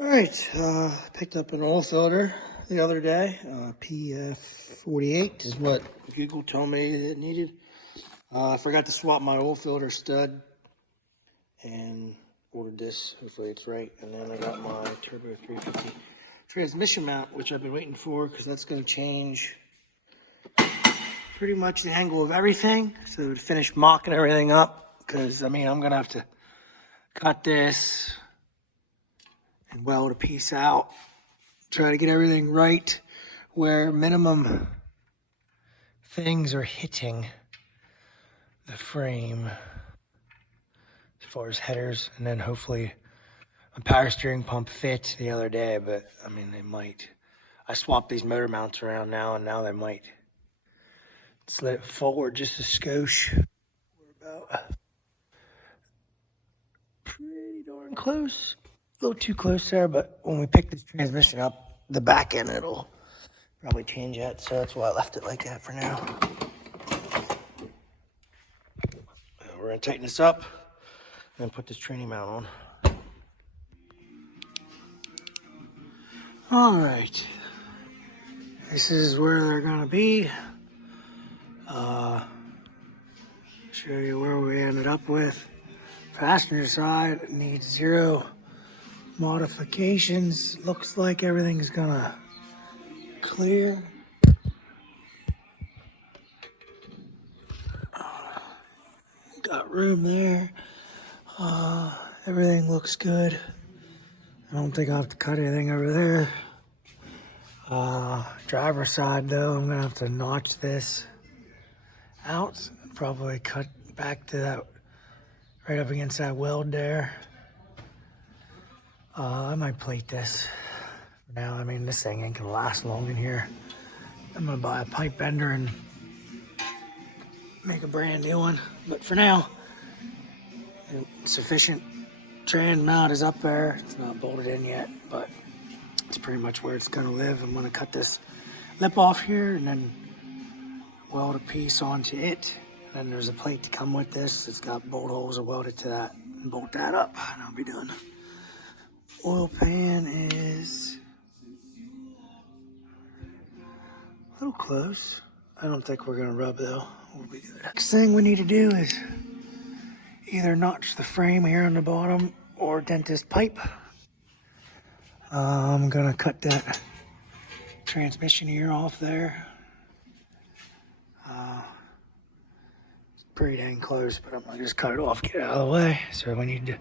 All right, picked up an oil filter the other day. PF48 is what Google told me it needed. I forgot to swap my oil filter stud and ordered this. Hopefully it's right. And then I got my Turbo 350 transmission mount, which I've been waiting for because that's going to change pretty much the angle of everything. So to finish mocking everything up, because I mean, I'm going to have to cut this and weld a piece out. Try to get everything right where minimum things are hitting the frame as far as headers, and then hopefully a power steering pump fit the other day, but I mean they might. I swapped these motor mounts around now, and now they might slid it forward just a skosh. We're about pretty darn close. A little too close there, but when we pick this transmission up, the back end it'll probably change that, so that's why I left it like that for now. We're gonna tighten this up and put this training mount on. All right, this is where they're gonna be. Show you where we ended up with. Passenger side needs 0 modifications. Looks like everything's gonna clear. Got room there. Everything looks good. I don't think I'll have to cut anything over there. Driver's side though, I'm gonna have to notch this out. Probably cut back to that, right up against that weld there. I might plate this for now. I mean, this thing ain't gonna last long in here. I'm gonna buy a pipe bender and make a brand new one. But for now, sufficient trans mount is up there. It's not bolted in yet, but it's pretty much where it's gonna live. I'm gonna cut this lip off here and then weld a piece onto it. And then there's a plate to come with this. It's got bolt holes. I'll weld it to that and bolt that up, and I'll be done. Oil pan is a little close. I don't think we're gonna rub though. We'll be good. Next thing we need to do is either notch the frame here on the bottom or dent this pipe. I'm gonna cut that transmission here off there. It's pretty dang close, but I'm gonna just cut it off, get it out of the way. So we need to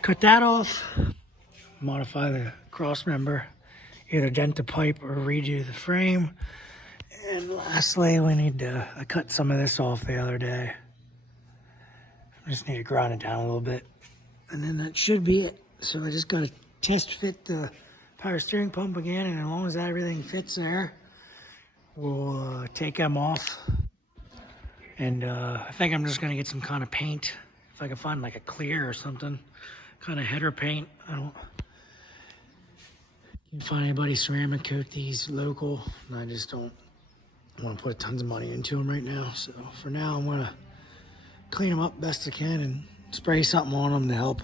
cut that off, modify the cross member, either dent the pipe or redo the frame. And lastly, we need to, I cut some of this off the other day. I just need to grind it down a little bit. And then that should be it. So I just gotta test fit the power steering pump again, and as long as everything fits there, we'll take them off. And I think I'm just gonna get some kind of paint. If I can find like a clear or something, kind of header paint. I don't can't find anybody ceramic coat these local, and I just don't want to put tons of money into them right now. So for now, I'm gonna clean them up best I can and spray something on them to help.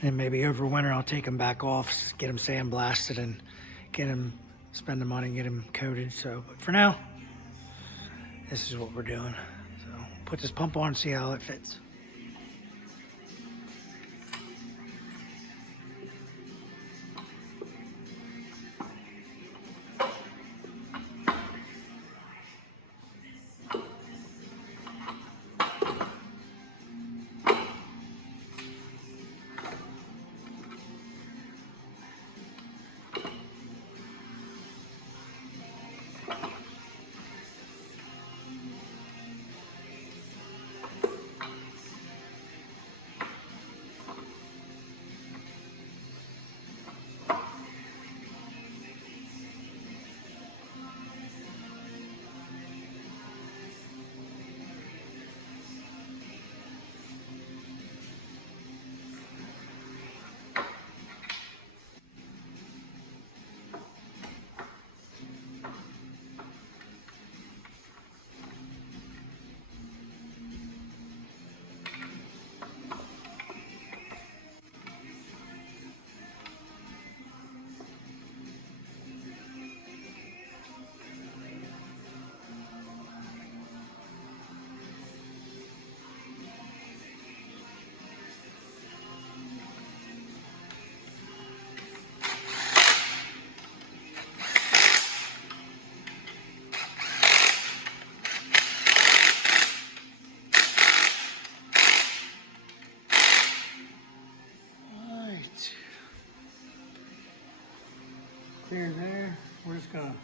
And maybe over winter, I'll take them back off, get them sandblasted, and get them, spend the money and get them coated. So, but for now, this is what we're doing. So put this pump on and see how it fits. clear there. We're just gonna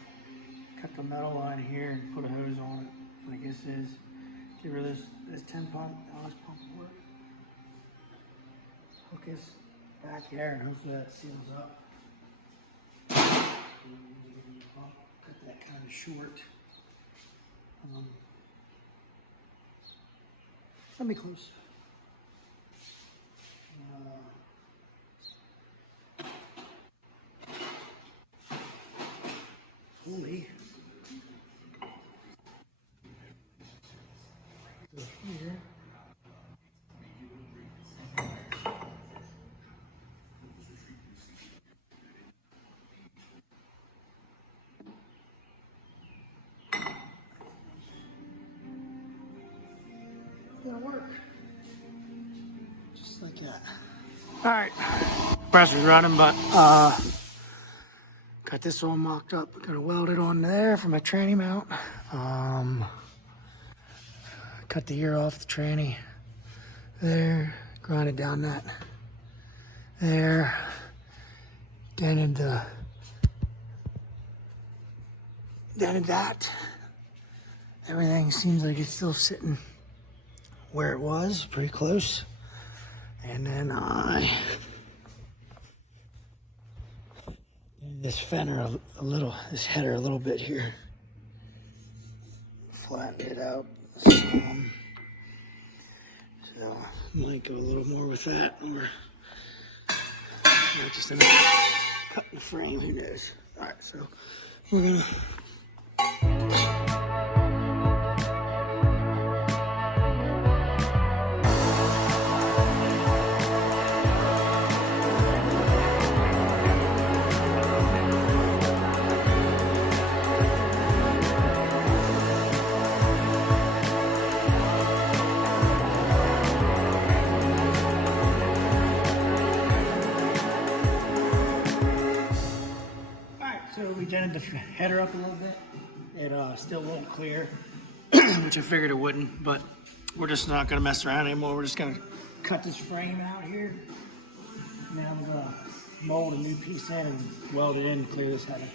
cut the metal line here and put a hose on it. What I guess is get rid of this 10 pump. How this pump work? Hook this back there and hopefully that seals up. Cut that kind of short. Let me close. Holy. Here. It's gonna work. Just like that. All right. Pressure's running, but got this all mocked up. Gonna weld it on there for my tranny mount. Cut the ear off the tranny there, grind it down that there, dented that. Everything seems like it's still sitting where it was, pretty close. And then I this fender a little, this header a little bit here. Flatten it out. So might go a little more with that, or might just end up cutting the frame. Who knows? All right, so we're gonna. So we dented the header up a little bit. It still won't clear, which I figured it wouldn't, but we're just not gonna mess around anymore. We're just gonna cut this frame out here. And then I'm gonna mold a new piece in and weld it in and clear this header.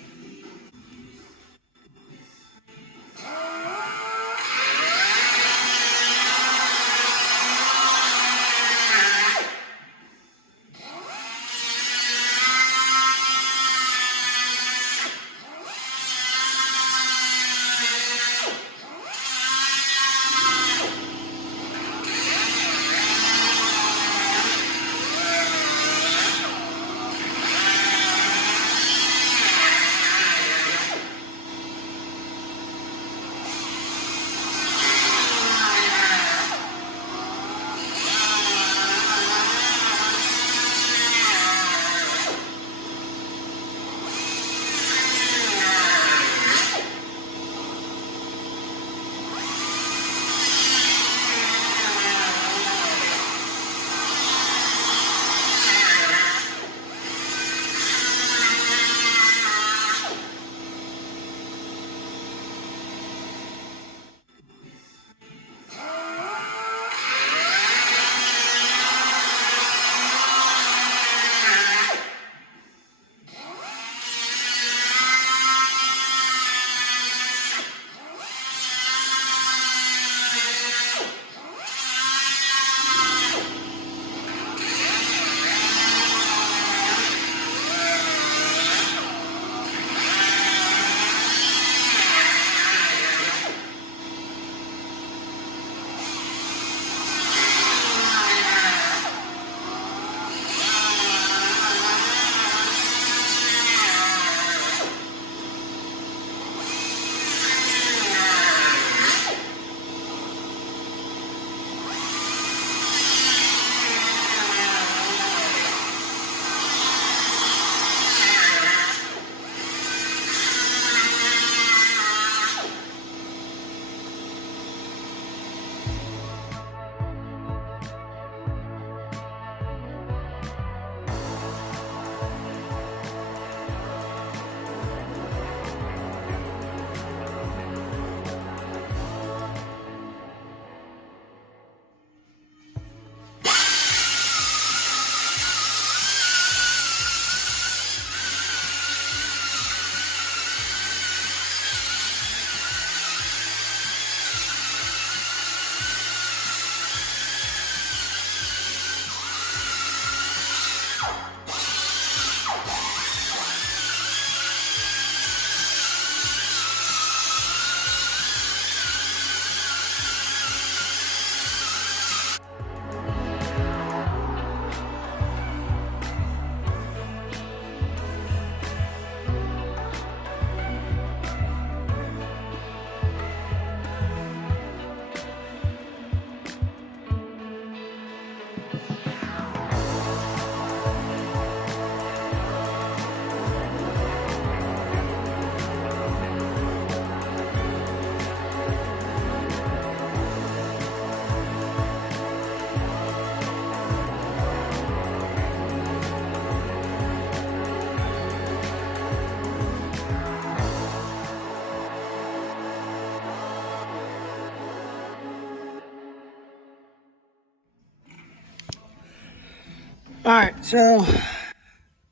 All right, so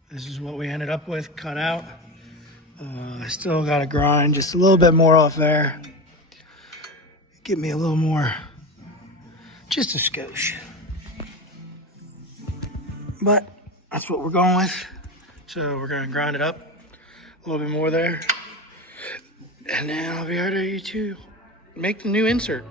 this is what we ended up with cut out. I still got to grind just a little bit more off there. Give me a little more, just a skosh. But that's what we're going with. So we're gonna grind it up a little bit more there. And then I'll be ready to make the new insert.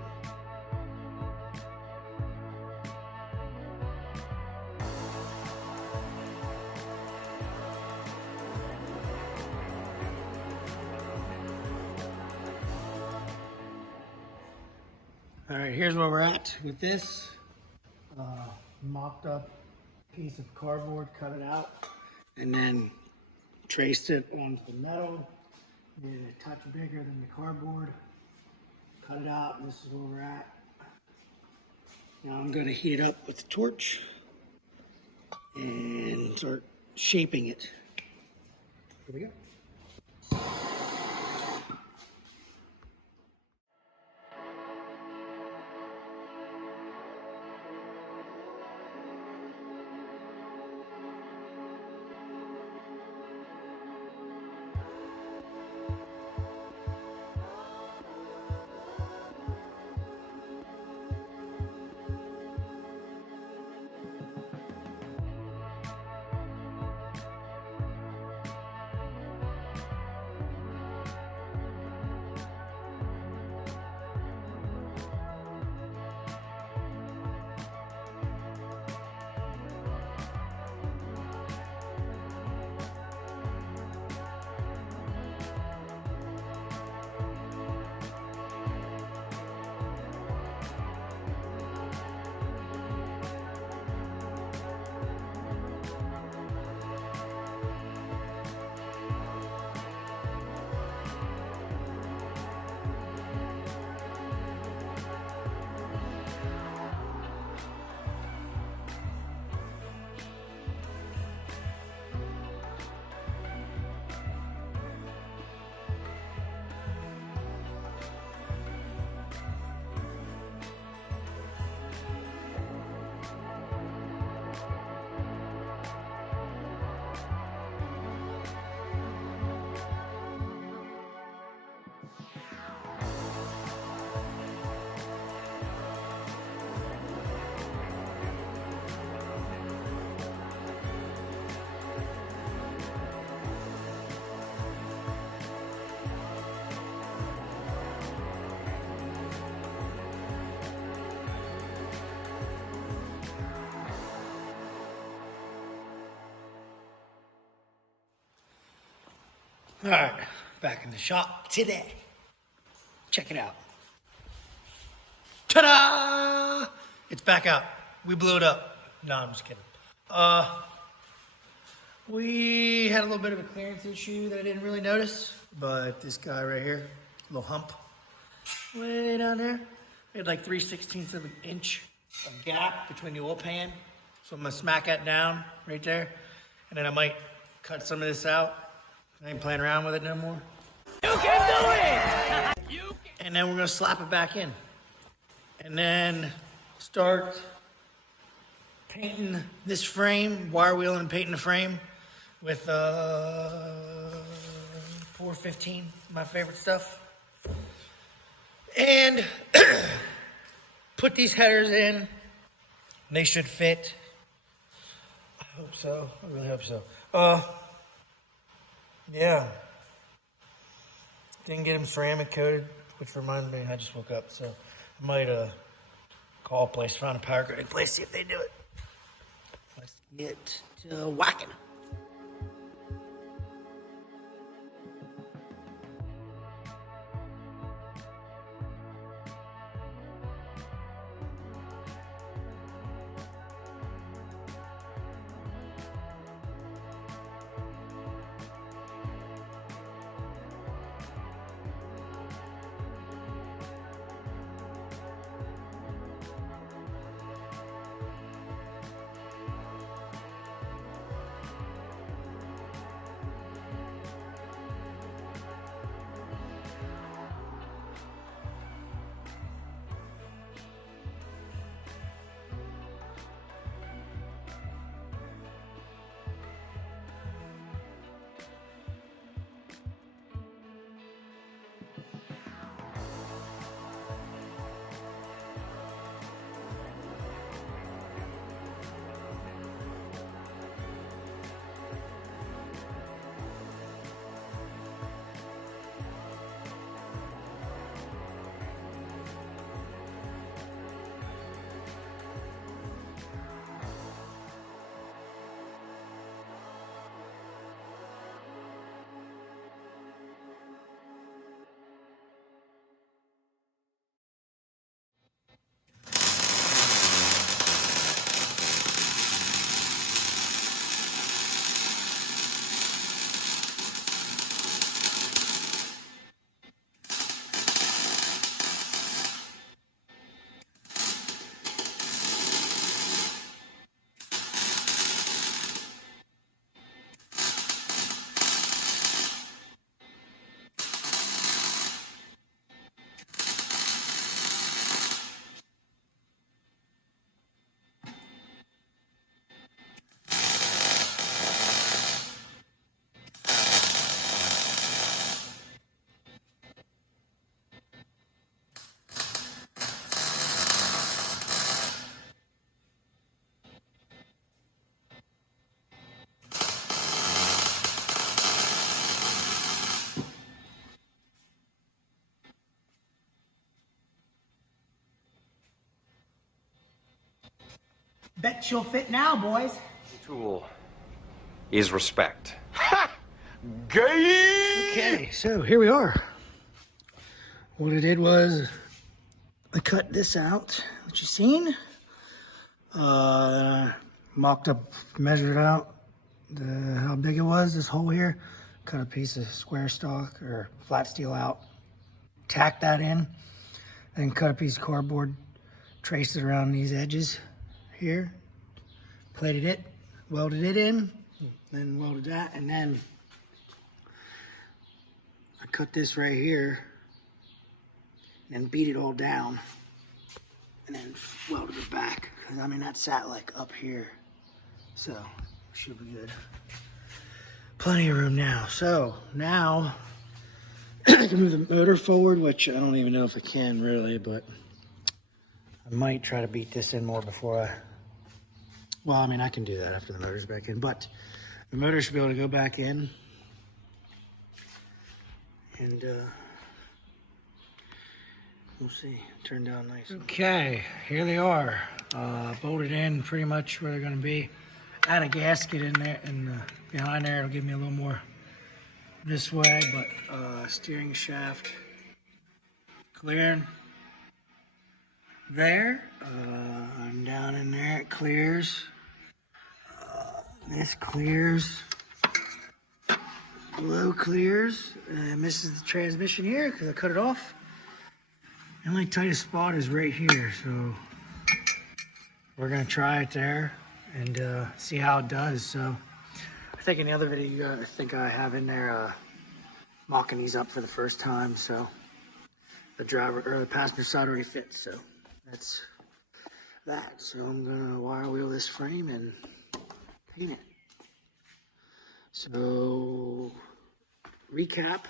All right, here's where we're at with this. Mocked up piece of cardboard, cut it out, and then traced it onto the metal. Made it a touch bigger than the cardboard. Cut it out, and this is where we're at. Now I'm going to heat it up with the torch and start shaping it. Here we go. All right, back in the shop today. Check it out. Ta-da! It's back out. We blew it up. No, I'm just kidding. We had a little bit of a clearance issue that I didn't really notice, but this guy right here, little hump, way down there, we had like 3/16 of an inch of gap between the oil pan. So I'm gonna smack that down right there, and then I might cut some of this out. I ain't playing around with it no more. You can do it! And then we're gonna slap it back in. And then start painting this frame, wire wheeling and painting the frame with 415, my favorite stuff. And put these headers in. They should fit. I hope so. I really hope so. Yeah. Didn't get them ceramic coated, which reminds me, I just woke up, so I might call a place, find a power coating place, see if they do it. Let's get to whacking. Bet she'll fit now, boys. The tool is respect. Ha! Gay! Okay, so here we are. What I did was I cut this out, what you seen. Mocked up, measured out how big it was, this hole here. Cut a piece of square stock or flat steel out, tacked that in, then cut a piece of cardboard, traced it around these edges here, plated it, welded it in, then welded that, and then I cut this right here, and then beat it all down, and then welded it back. I mean, that sat like up here, so should be good. Plenty of room now. So now I can move the motor forward, which I don't even know if I can really, but I might try to beat this in more before I, well, I mean, I can do that after the motor's back in, but the motor should be able to go back in. And we'll see. Turned out nice. Okay, here they are. Bolted in pretty much where they're going to be. Add a gasket in there, and behind there it'll give me a little more this way, but steering shaft clearing there. I'm down in there, it clears. This clears. Below clears. Misses the transmission here because I cut it off. The only tightest spot is right here, so we're gonna try it there and see how it does. So I think in the other video, I think I have in there mocking these up for the first time. So the driver or the passenger side already fits. So that's that. So I'm gonna wire wheel this frame and paint it. So recap: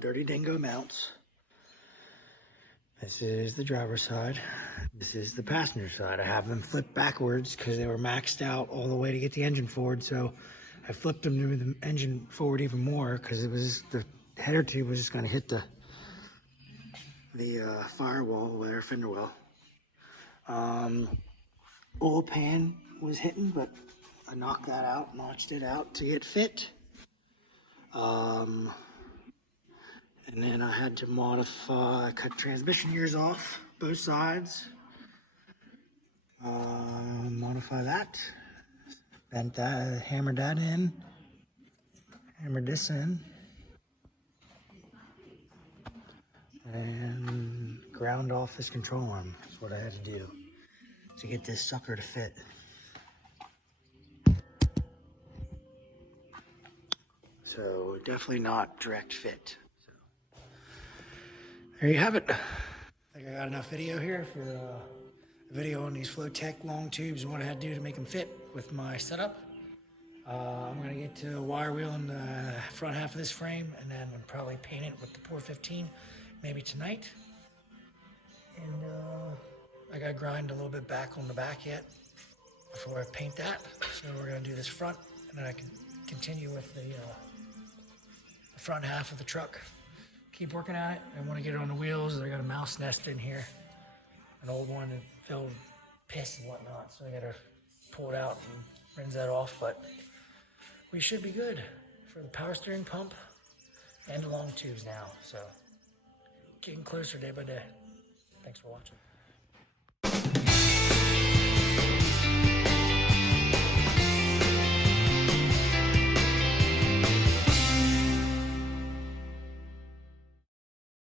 Dirty Dingo mounts. This is the driver's side. This is the passenger side. I have them flipped backwards because they were maxed out all the way to get the engine forward. So I flipped them to move the engine forward even more because it was the header tube was just going to hit the firewall there, fender well. Oil pan was hitting, but I knocked that out, notched it out to get fit. And then I had to modify, cut transmission gears off, both sides. Modify that. Bent that, hammered that in. Hammered this in. And ground off this control arm. That's what I had to do to get this sucker to fit. So definitely not direct fit. There you have it. I think I got enough video here for a video on these Flowtech long tubes and what I had to do to make them fit with my setup. I'm gonna get to wire wheeling the front half of this frame and then probably paint it with the Pour 15 maybe tonight. And I gotta grind a little bit back on the back yet before I paint that. So we're gonna do this front and then I can continue with the front half of the truck. Keep working at it. I want to get it on the wheels. I got a mouse nest in here, an old one that filled with piss and whatnot, so I got to pull it out and rinse that off, but we should be good for the power steering pump and the long tubes now, so getting closer day by day. Thanks for watching.